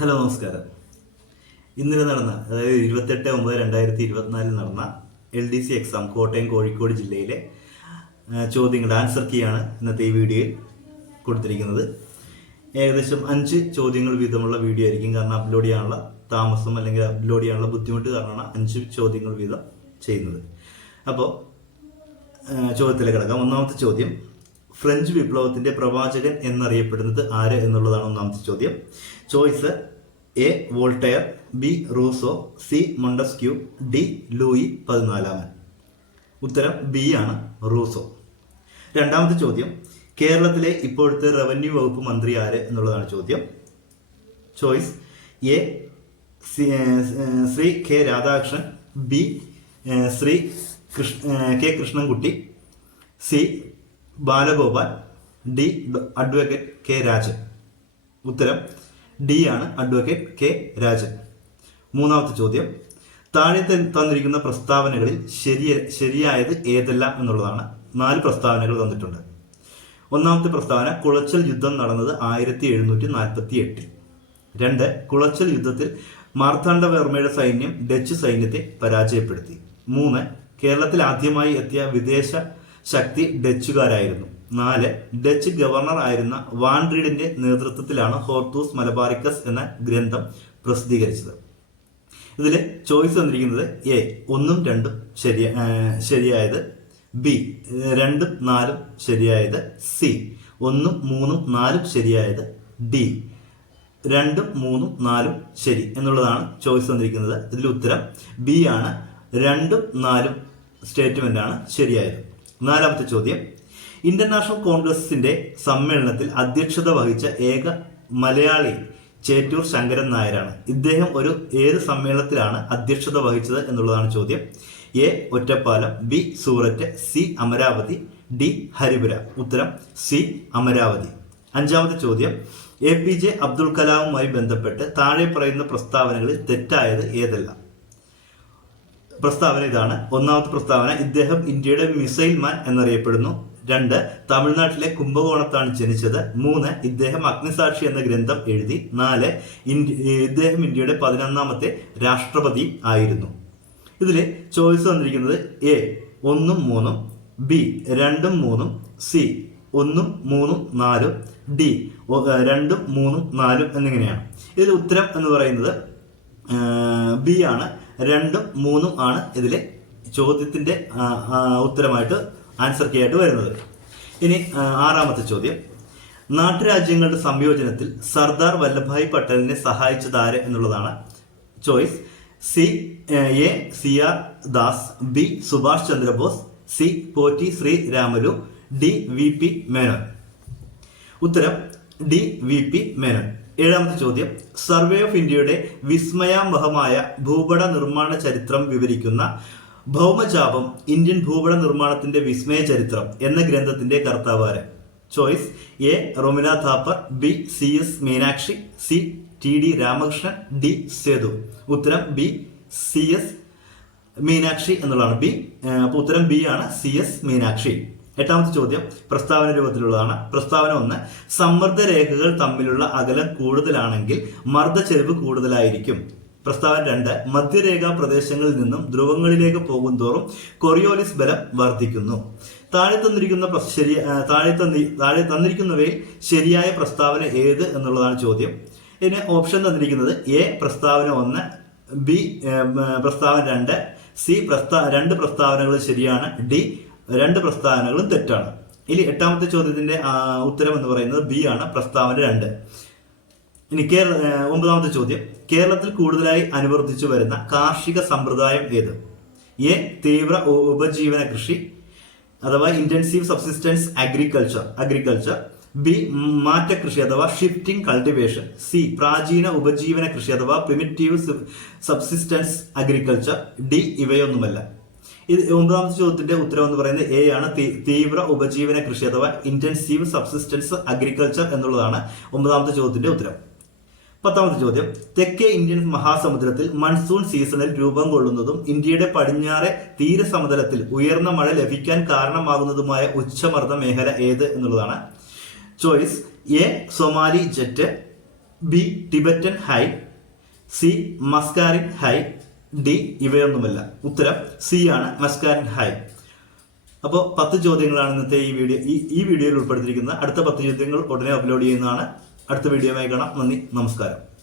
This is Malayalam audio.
ഹലോ നമസ്കാരം. ഇന്നലെ നടന്ന അതായത് ഇരുപത്തെട്ട് ഒമ്പത് രണ്ടായിരത്തി ഇരുപത്തിനാലിൽ നടന്ന L D C exam Kottayam Kozhikode ജില്ലയിലെ ചോദ്യങ്ങളുടെ ആൻസർ കീയാണ് ഇന്നത്തെ ഈ വീഡിയോയിൽ കൊടുത്തിരിക്കുന്നത്. ഏകദേശം അഞ്ച് ചോദ്യങ്ങൾ വീതമുള്ള വീഡിയോ ആയിരിക്കും കാരണം അപ്ലോഡ് ചെയ്യാനുള്ള താമസം അല്ലെങ്കിൽ അപ്ലോഡ് ചെയ്യാനുള്ള ബുദ്ധിമുട്ട് കാരണമാണ് അഞ്ച് ചോദ്യങ്ങൾ വീതം ചെയ്യുന്നത്. അപ്പോൾ ചോദ്യത്തിലേക്ക് കിടക്കാം. ഒന്നാമത്തെ ചോദ്യം ഫ്രഞ്ച് വിപ്ലവത്തിന്റെ പ്രവാചകൻ എന്നറിയപ്പെടുന്നത് ആര് എന്നുള്ളതാണ് ഒന്നാമത്തെ ചോദ്യം. Choice A Voltaire B Rousseau C Montesquieu D Louis പതിനാലാമൻ. ഉത്തരം ബി ആണ് റൂസോ. രണ്ടാമത്തെ ചോദ്യം കേരളത്തിലെ ഇപ്പോഴത്തെ റവന്യൂ വകുപ്പ് മന്ത്രി ആര് എന്നുള്ളതാണ് ചോദ്യം. Choice A Shri K Radhakrishnan B Shri Krishna K Krishnankutty C Balagopal D advocate K Rajan. ഉത്തരം ഡി ആണ് അഡ്വക്കേറ്റ് കെ രാജൻ. മൂന്നാമത്തെ ചോദ്യം. താഴെ തന്നിരിക്കുന്ന പ്രസ്താവനകളിൽ ശരിയ ശരിയായത് ഏതെല്ലാം എന്നുള്ളതാണ്. നാല് പ്രസ്താവനകൾ തന്നിട്ടുണ്ട്. ഒന്നാമത്തെ പ്രസ്താവന കുളച്ചൽ യുദ്ധം നടന്നത് ആയിരത്തി എഴുന്നൂറ്റി നാൽപ്പത്തി എട്ടിൽ രണ്ട് കുളച്ചൽ യുദ്ധത്തിൽ മാർത്താണ്ഡവർമ്മയുടെ സൈന്യം ഡച്ച് സൈന്യത്തെ പരാജയപ്പെടുത്തി. മൂന്ന് കേരളത്തിൽ ആദ്യമായി എത്തിയ വിദേശ ശക്തി ഡച്ചുകാരായിരുന്നു. നാല് ഡച്ച് ഗവർണർ ആയിരുന്ന വാൻഡ്രീഡിന്റെ നേതൃത്വത്തിലാണ് ഹോർത്തൂസ് മലബാറിക്കസ് എന്ന ഗ്രന്ഥം പ്രസിദ്ധീകരിച്ചത്. ഇതിൽ ചോയ്സ് തന്നിരിക്കുന്നത് എ ഒന്നും രണ്ടും ശരി ശരിയായത് ബി രണ്ടും നാലും ശരിയായത് സി ഒന്നും മൂന്നും നാലും ശരിയായത് ഡി രണ്ടും മൂന്നും നാലും ശരി എന്നുള്ളതാണ് ചോയ്സ് തന്നിരിക്കുന്നത്. ഇതിൽ ഉത്തരം ബി ആണ്. രണ്ടും നാലും സ്റ്റേറ്റ്മെന്റ് ആണ് ശരിയായത്. നാലാമത്തെ ചോദ്യം ഇന്ത്യൻ നാഷണൽ കോൺഗ്രസിന്റെ സമ്മേളനത്തിൽ അധ്യക്ഷത വഹിച്ച ഏക മലയാളി ചേറ്റൂർ ശങ്കരൻ നായരാണ്. ഇദ്ദേഹം ഒരു ഏത് സമ്മേളനത്തിലാണ് അധ്യക്ഷത വഹിച്ചത് എന്നുള്ളതാണ് ചോദ്യം. A. Ottapalam B. Surat C. Amravati D. Haripura. ഉത്തരം സി. അമരാവതി. അഞ്ചാമത്തെ ചോദ്യം. എ. പി. ജെ. അബ്ദുൽ കലാമുമായി ബന്ധപ്പെട്ട് താഴെ പറയുന്ന പ്രസ്താവനകളിൽ തെറ്റായത് ഏതെല്ലാം? പ്രസ്താവന ഇതാണ്. ഒന്നാമത്തെ പ്രസ്താവന ഇദ്ദേഹം ഇന്ത്യയുടെ മിസൈൽ മാൻ എന്നറിയപ്പെടുന്നു. രണ്ട് തമിഴ്നാട്ടിലെ കുംഭകോണത്താണ് ജനിച്ചത്. മൂന്ന് ഇദ്ദേഹം അഗ്നിസാക്ഷി എന്ന ഗ്രന്ഥം എഴുതി. നാല് ഇദ്ദേഹം ഇന്ത്യയുടെ പതിനൊന്നാമത്തെ രാഷ്ട്രപതി ആയിരുന്നു. ഇതിൽ ചോയ്സ് വന്നിരിക്കുന്നത് എ ഒന്നും മൂന്നും ബി രണ്ടും മൂന്നും സി ഒന്നും മൂന്നും നാലും ഡി രണ്ടും മൂന്നും നാലും എന്നിങ്ങനെയാണ്. ഇതിൽ ഉത്തരം എന്ന് പറയുന്നത് ബി ആണ് രണ്ടും മൂന്നും ആണ് ഇതിലെ ആ, ഉത്തരമായിട്ട് ആൻസർ കെ ആയിട്ട് വരുന്നത്. ഇനി ആറാമത്തെ ചോദ്യം. നാട്ടുരാജ്യങ്ങളുടെ സംയോജനത്തിൽ സർദാർ വല്ലഭായ് പട്ടേലിനെ സഹായിച്ചത് ആര് എന്നുള്ളതാണ് choice. C A C R Das B Subhash Chandrabose C Potti Shri Ramulu D V P Menon. ഉത്തരം ഡി വി പി മേനോൻ. ഏഴാമത്തെ ചോദ്യം. സർവേ ഓഫ് ഇന്ത്യയുടെ വിസ്മയാവഹമായ ഭൂപട നിർമ്മാണ ചരിത്രം വിവരിക്കുന്ന ഭൗമചാപം ഇന്ത്യൻ ഭൂപട നിർമ്മാണത്തിന്റെ വിസ്മയ ചരിത്രം എന്ന ഗ്രന്ഥത്തിന്റെ കർത്താവാരൻ. Choice A Romila Thapar B C S Meenakshi C T D Ramakrishnan D Sethu ഉത്തരം ബി സി എസ് മീനാക്ഷി എന്നുള്ളതാണ്. ബി അപ്പോൾ ഉത്തരം ബി ആണ് സി എസ് മീനാക്ഷി എട്ടാമത്തെ ചോദ്യം പ്രസ്താവന രൂപത്തിലുള്ളതാണ്. പ്രസ്താവന ഒന്ന് സമ്മർദ്ദ രേഖകൾ തമ്മിലുള്ള അകലം കൂടുതലാണെങ്കിൽ മർദ്ദ മർദ്ദച്ചെരിവ് കൂടുതലായിരിക്കും. പ്രസ്താവന രണ്ട് മധ്യരേഖാ പ്രദേശങ്ങളിൽ നിന്നും ധ്രുവങ്ങളിലേക്ക് പോകുന്തോറും കൊറിയോലിസ് ബലം വർദ്ധിക്കുന്നു. താഴെ തന്നിരിക്കുന്ന ശരി താഴെ തന്നി താഴെ തന്നിരിക്കുന്നവയിൽ ശരിയായ പ്രസ്താവന ഏത് എന്നുള്ളതാണ് ചോദ്യം. ഇതിന് ഓപ്ഷൻ തന്നിരിക്കുന്നത് എ പ്രസ്താവന ഒന്ന് ബി പ്രസ്താവന രണ്ട് സി പ്രസ്താ രണ്ട് പ്രസ്താവനകൾ ശരിയാണ് ഡി രണ്ട് പ്രസ്താവനകളും തെറ്റാണ്. ഇനി എട്ടാമത്തെ ചോദ്യത്തിന്റെ ഉത്തരം എന്ന് പറയുന്നത് ബി ആണ് പ്രസ്താവന രണ്ട്. ഇനി കേരള ഒമ്പതാമത്തെ ചോദ്യം. കേരളത്തിൽ കൂടുതലായി അനുവർത്തിച്ചു വരുന്ന കാർഷിക സമ്പ്രദായം ഏത്? എ തീവ്ര ഉപജീവന കൃഷി അഥവാ intensive subsistence agriculture agriculture B മാറ്റ കൃഷി അഥവാ ഷിഫ്റ്റിംഗ് കൾട്ടിവേഷൻ സി പ്രാചീന ഉപജീവന കൃഷി അഥവാ പ്രിമിറ്റീവ് സബ്സിസ്റ്റൻസ് അഗ്രികൾച്ചർ ഡി ഇവയൊന്നുമല്ല. ഇത് ഒമ്പതാമത്തെ ചോദ്യത്തിന്റെ ഉത്തരം എന്ന് പറയുന്നത് എ ആണ്. തീവ്ര ഉപജീവന കൃഷി അഥവാ ഇന്റൻസീവ് സബ്സിസ്റ്റൻസ് അഗ്രികൾച്ചർ എന്നുള്ളതാണ് ഒമ്പതാമത്തെ ചോദ്യത്തിന്റെ ഉത്തരം. പത്താമത്തെ ചോദ്യം. തെക്കേ ഇന്ത്യൻ മഹാസമുദ്രത്തിൽ മൺസൂൺ സീസണിൽ രൂപം കൊള്ളുന്നതും ഇന്ത്യയുടെ പടിഞ്ഞാറെ തീരസമതലത്തിൽ ഉയർന്ന മഴ ലഭിക്കാൻ കാരണമാകുന്നതുമായ ഉച്ചമർദ്ദ മേഖല ഏത് എന്നുള്ളതാണ്. Choice. A. Somali jet. B. Tibetan high. C. Mascarene high. D. ഇവയൊന്നുമല്ല. ഉത്തരം സി ആണ് മസ്കാരിൻ ഹൈ. അപ്പോൾ പത്ത് ചോദ്യങ്ങളാണ് ഇന്നത്തെ ഈ വീഡിയോ ഈ ഈ വീഡിയോയിൽ ഉൾപ്പെടുത്തിയിരിക്കുന്നത് അടുത്ത പത്ത് ചോദ്യങ്ങൾ ഉടനെ അപ്ലോഡ് ചെയ്യുന്നതാണ്. അടുത്ത വീഡിയോയുമായി കാണാം. നന്ദി. നമസ്കാരം.